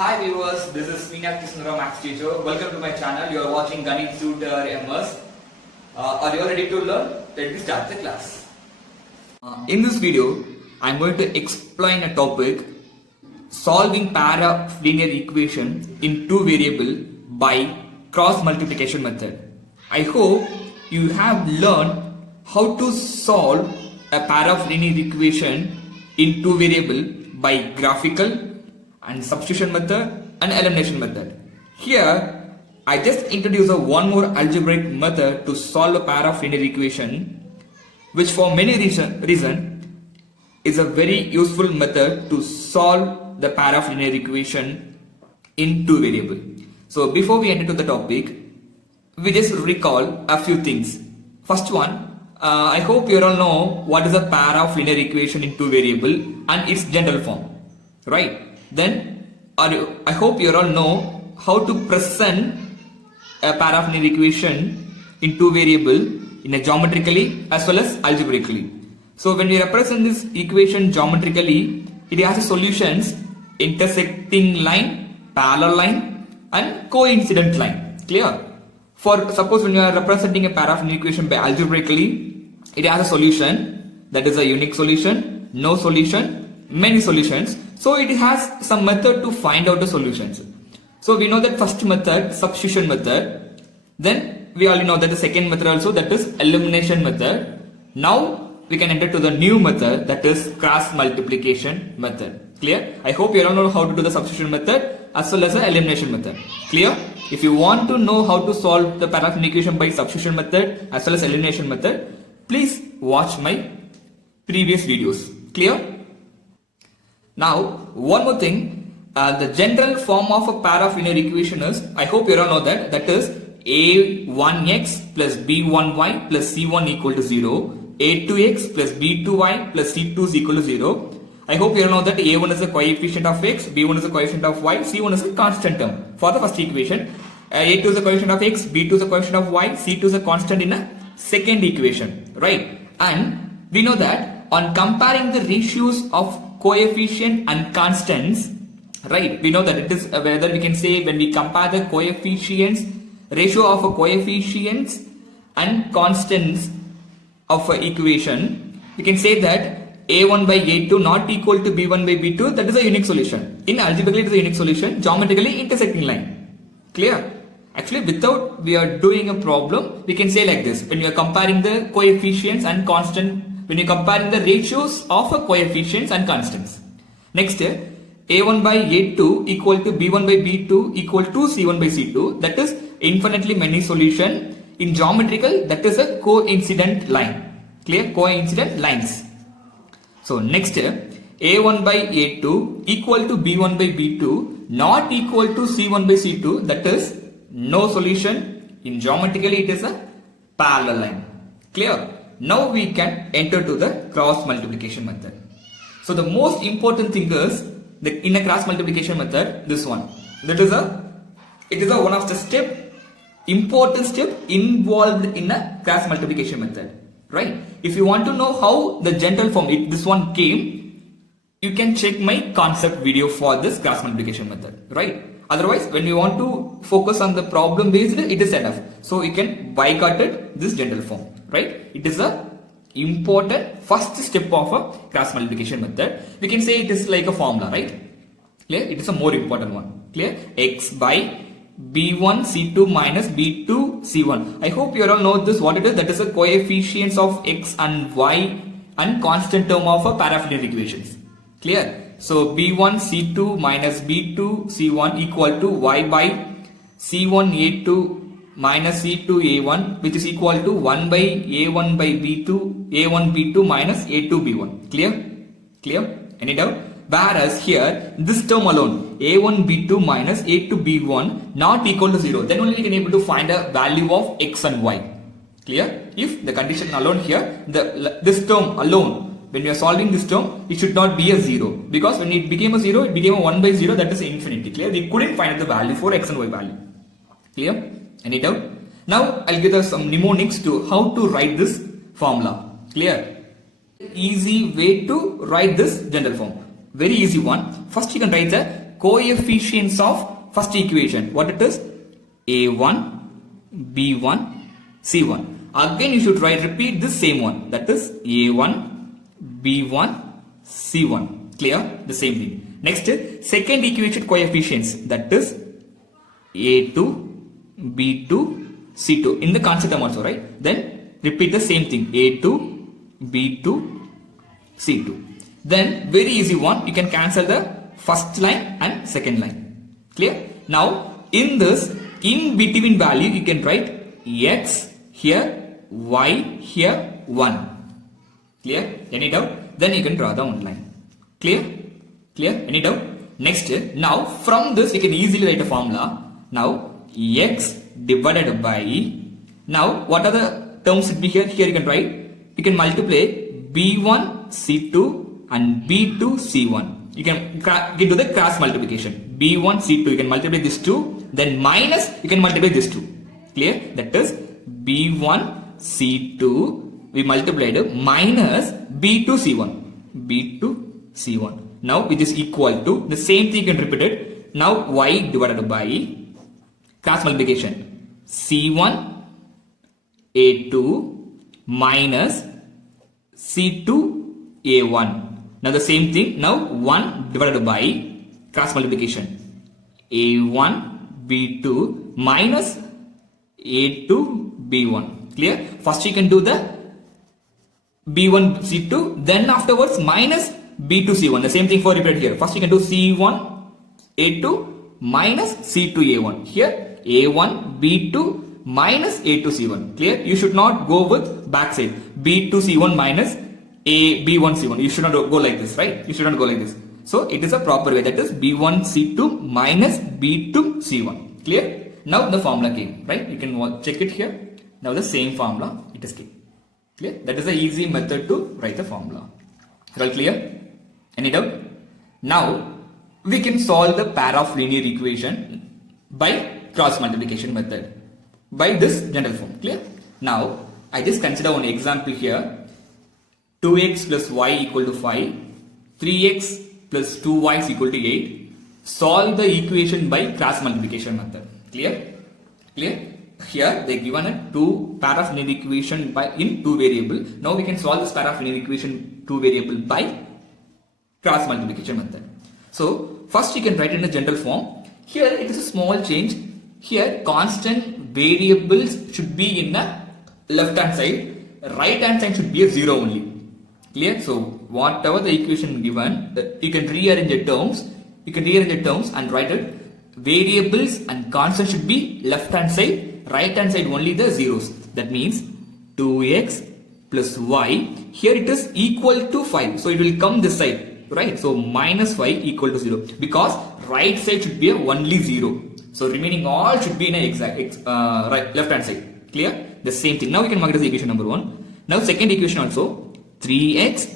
Hi viewers, this is Meenakshi Sundaram S teacher. Welcome to my channel. You are watching NCERT MS. Are you all ready to learn? Let me start the class. In this video, I am going to explain a topic: solving pair of linear equation in two variable by cross multiplication method. I hope you have learned how to solve a pair of linear equation in two variable by graphical and substitution method and elimination method. Here I just introduce one more algebraic method to solve a pair of linear equation, which for many reason is a very useful method to solve the pair of linear equation in two variable. So before we enter to the topic, we just recall a few things. First one, I hope you all know what is a pair of linear equation in two variable and its general form, right? Then I hope you all know how to present a pair of linear equation in two variable in a geometrically as well as algebraically. So when we represent this equation geometrically, it has solutions intersecting line, parallel line and coincident line. Clear? For suppose when you are representing a pair of linear equation by algebraically, it has a solution that is a unique solution, no solution, many solutions. So it has some method to find out the solutions. So we know that first method, substitution method. Then we already know that the second method also, that is elimination method. Now we can enter to the new method, that is cross multiplication method. Clear? I hope you all know how to do the substitution method as well as the elimination method. Clear? If you want to know how to solve the pair of linear equation by substitution method as well as elimination method, please watch my previous videos. Clear? Now, one more thing, the general form of a pair of linear equation is, I hope you all know that, that is a1x plus b1y plus c1 equal to 0, a2x plus b2y plus c2 is equal to 0. I hope you all know that a1 is a coefficient of x, b1 is a coefficient of y, c1 is a constant term for the first equation. A2 is a coefficient of x, b2 is a coefficient of y, c2 is a constant in a second equation, right? And we know that on comparing the ratios of coefficient and constants, right, we know that it is whether we can say when we compare the coefficients, ratio of a coefficients and constants of an equation, we can say that a1 by a2 not equal to b1 by b2, that is a unique solution. In algebraically it is a unique solution, geometrically intersecting line. Clear? Actually without we are doing a problem, we can say like this: when you are comparing the coefficients and constant, when you are comparing the ratios of a coefficients and constants. Next, a1 by a2 equal to b1 by b2 equal to c1 by c2, that is infinitely many solution. In geometrical, that is a coincident line. Clear? Coincident lines. So next, a1 by a2 equal to b1 by b2 not equal to c1 by c2, that is no solution. In geometrically it is a parallel line. Clear? Now we can enter to the cross multiplication method. So the most important thing is that in a cross multiplication method, this one, it is a one of the important step involved in a cross multiplication method, right? If you want to know how the general form this one came, you can check my concept video for this cross multiplication method, right? Otherwise, when you want to focus on the problem based, it is enough. So you can boycott it, this general form, right? It is a important first step of a cross multiplication method. We can say it is like a formula, right? Clear? It is a more important one. Clear? X by b1 c2 minus b2 c1. I hope you all know this, what it is. That is a coefficients of x and y and constant term of a pair of linear equations. Clear? So b1 c2 minus b2 c1 equal to y by c1 a2 minus c2 a1, which is equal to 1 by a1 by b2 a1 b2 minus a2 b1. Clear? Clear? Any doubt? Whereas here this term alone, a1 b2 minus a2 b1 not equal to 0, then only we can able to find a value of x and y. Clear? If the condition alone here, this term alone, when we are solving this term, it should not be a 0, because when it became a 0, it became a 1 by 0, that is infinity. Clear? We couldn't find the value for x and y value. Clear? Any doubt? Now I'll give us some mnemonics to how to write this formula. Clear? Easy way to write this general form. Very easy one. First you can write the coefficients of first equation. What it is? A1, B1, C1. Again you should repeat this same one. That is A1, B1, C1. Clear? The same thing. Next, second equation coefficients. That is A2, B2, C2. In the concept term also, right? Then repeat the same thing. A2, B2, C2. Then very easy one. You can cancel the first line and second line. Clear? Now in this, in between value you can write X here, Y here, 1. Clear? Any doubt? Then you can draw the one line. Clear? Clear? Any doubt? Next, now from this you can easily write a formula. Now X divided by, now what are the terms should be here? Here you can write, you can multiply B1 C2 and B2 C1. You can do the cross multiplication. B1 C2 you can multiply this 2, then minus you can multiply this 2. Clear? That is B1 C2 we multiplied minus B2 C1. B2 C1. Now which is equal to the same thing you can repeat it. Now Y divided by cross multiplication C1 A2 minus C2 A1. Now the same thing. Now 1 divided by cross multiplication A1 B2 minus A2 B1. Clear? First you can do the B1 C2, then afterwards minus B2 C1. The same thing for repeated here. First you can do C1 A2 minus C2 A1. Here A1 B2 minus A2 C1. Clear? You should not go with backside. B2 C1 minus A B1 C1. You should not go like this, right? You should not go like this. So it is a proper way. That is B1 C2 minus B2 C1. Clear? Now the formula came, right? You can check it here. Now the same formula it is came. Clear? That is the easy method to write the formula. Is all clear? Any doubt? Now we can solve the pair of linear equation by cross multiplication method by this general form. Clear? Now I just consider one example here. 2x plus y equal to 5, 3x plus 2y is equal to 8. Solve the equation by cross multiplication method. Clear? Clear? Here they given a pair of linear equation in two variable. Now we can solve this pair of linear equation two variable by cross multiplication method. So first you can write in a general form. Here it is a small change. Here constant variables should be in the left hand side. Right hand side should be a 0 only. Clear? So whatever the equation given, you can rearrange the terms. You can rearrange the terms and write it. Variables and constant should be left hand side. Right hand side only the zeros. That means 2x plus y. Here it is equal to 5. So it will come this side. Right? So minus 5 equal to 0. Because right side should be only 0. So remaining all should be in a right left hand side. Clear? The same thing. Now we can mark it as equation number 1. Now second equation also. 3x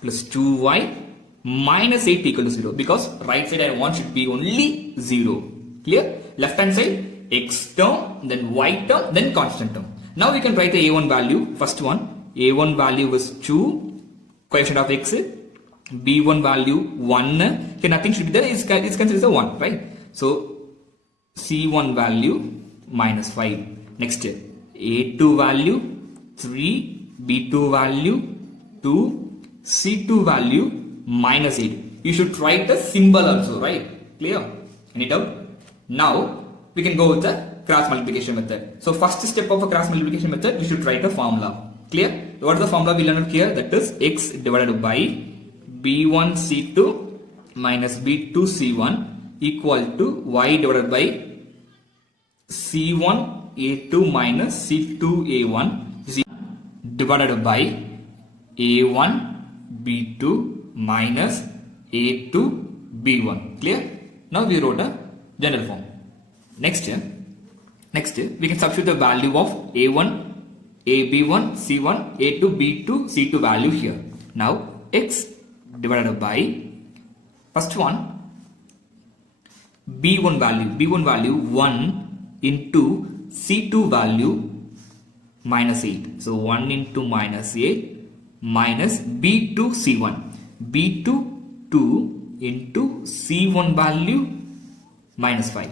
plus 2y minus 8 equal to 0. Because right side I want should be only 0. Clear? Left hand side x term, then y term, then constant term. Now we can write the a1 value. First one, a1 value was 2, coefficient of x. b1 value 1. Here nothing should be there. It's considered as a 1, right? So c1 value minus 5. Next, a2 value 3, b2 value 2, c2 value minus 8. You should write the symbol also, right? Clear? Any doubt? Now we can go with the cross multiplication method. So first step of a cross multiplication method, you should write a formula. Clear? What is the formula we learned here? That is x divided by b1 c2 minus b2 c1 equal to y divided by c1 a2 minus c2 a1 divided by a1 b2 minus a2 b1. Clear? Now we wrote a general form. Next, we can substitute the value of a1, ab1, c1, a2, b2, c2 value here. Now x divided by first one b1 value 1 into c2 value minus 8. So 1 into minus 8 minus b2 c1, b2 2 into C1 value minus 5.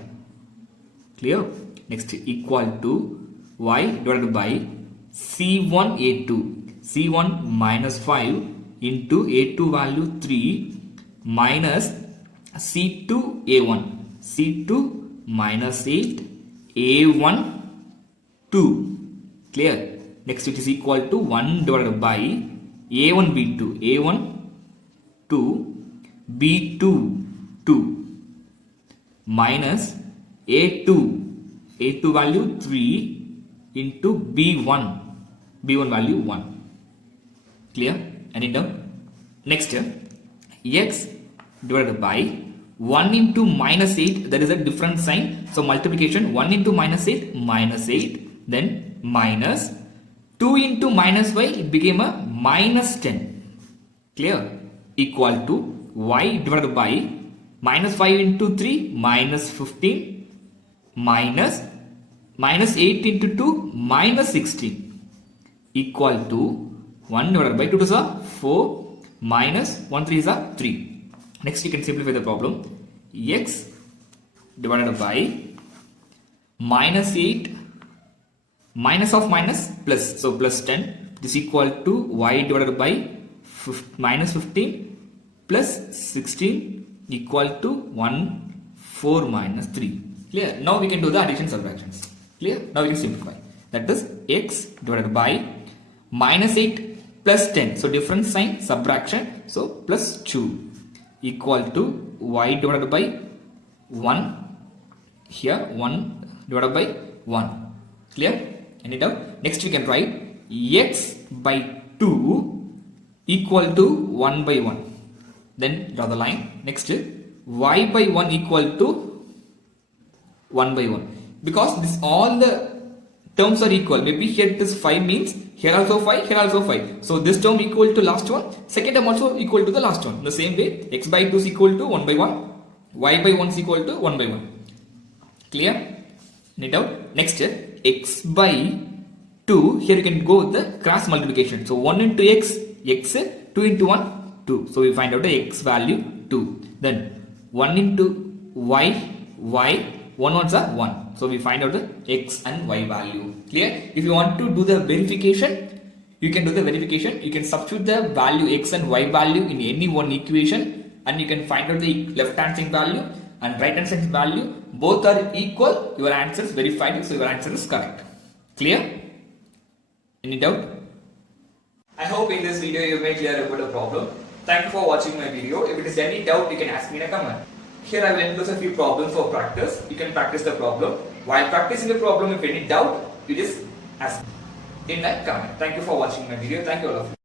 Clear? Next equal to y divided by C1 A2. C1 minus 5 into A2 value 3 minus C2 A1. C2 minus 8 A1 2. Clear? Next it is equal to 1 divided by A1 B2. A1 2 B2 2 minus A2 value 3 into B1 value 1. Clear? Any doubt? Next x divided by 1 into minus 8, there is a different sign, so multiplication 1 into minus 8 minus 8, then minus 2 into minus y, it became a minus 10. Clear? Equal to y divided by minus 5 into 3 minus 15 minus 8 into 2 minus 16 equal to 1 divided by 2 to the 4 minus 1 3 is a 3. Next you can simplify the problem. X divided by minus 8 minus of minus plus, so plus 10 is equal to y divided by minus 15 plus 16 equal to 1 4 minus 3. Clear? Now we can do the addition subtractions. Clear? Now we can simplify. That is x divided by minus 8 plus 10. So different sign, subtraction. So plus 2 equal to y divided by 1. Here 1 divided by 1. Clear? Any doubt? Next we can write x by 2 equal to 1 by 1. Then draw the line. Next y by 1 equal to 1 by 1. Because this all the terms are equal. Maybe here it is 5 means here also 5, here also 5. So this term equal to last one. Second term also equal to the last one. The same way x by 2 is equal to 1 by 1. Y by 1 is equal to 1 by 1. Clear? Any doubt? Next x by 2. Here you can go with the cross multiplication. So 1 into x, 2 into 1, 2. So we find out the x value 2. Then 1 into y, 1 ones are 1. So we find out the x and y value. Clear? If you want to do the verification, you can do the verification. You can substitute the value x and y value in any one equation and you can find out the left hand side value and right hand side value. Both are equal. Your answer is verified. So your answer is correct. Clear? Any doubt? I hope in this video you made clear about the problem. Thank you for watching my video. If it is any doubt, you can ask me in a comment. Here I will enclose a few problems for practice. You can practice the problem. While practicing the problem, if any doubt, you just ask in a comment. Thank you for watching my video. Thank you all of you.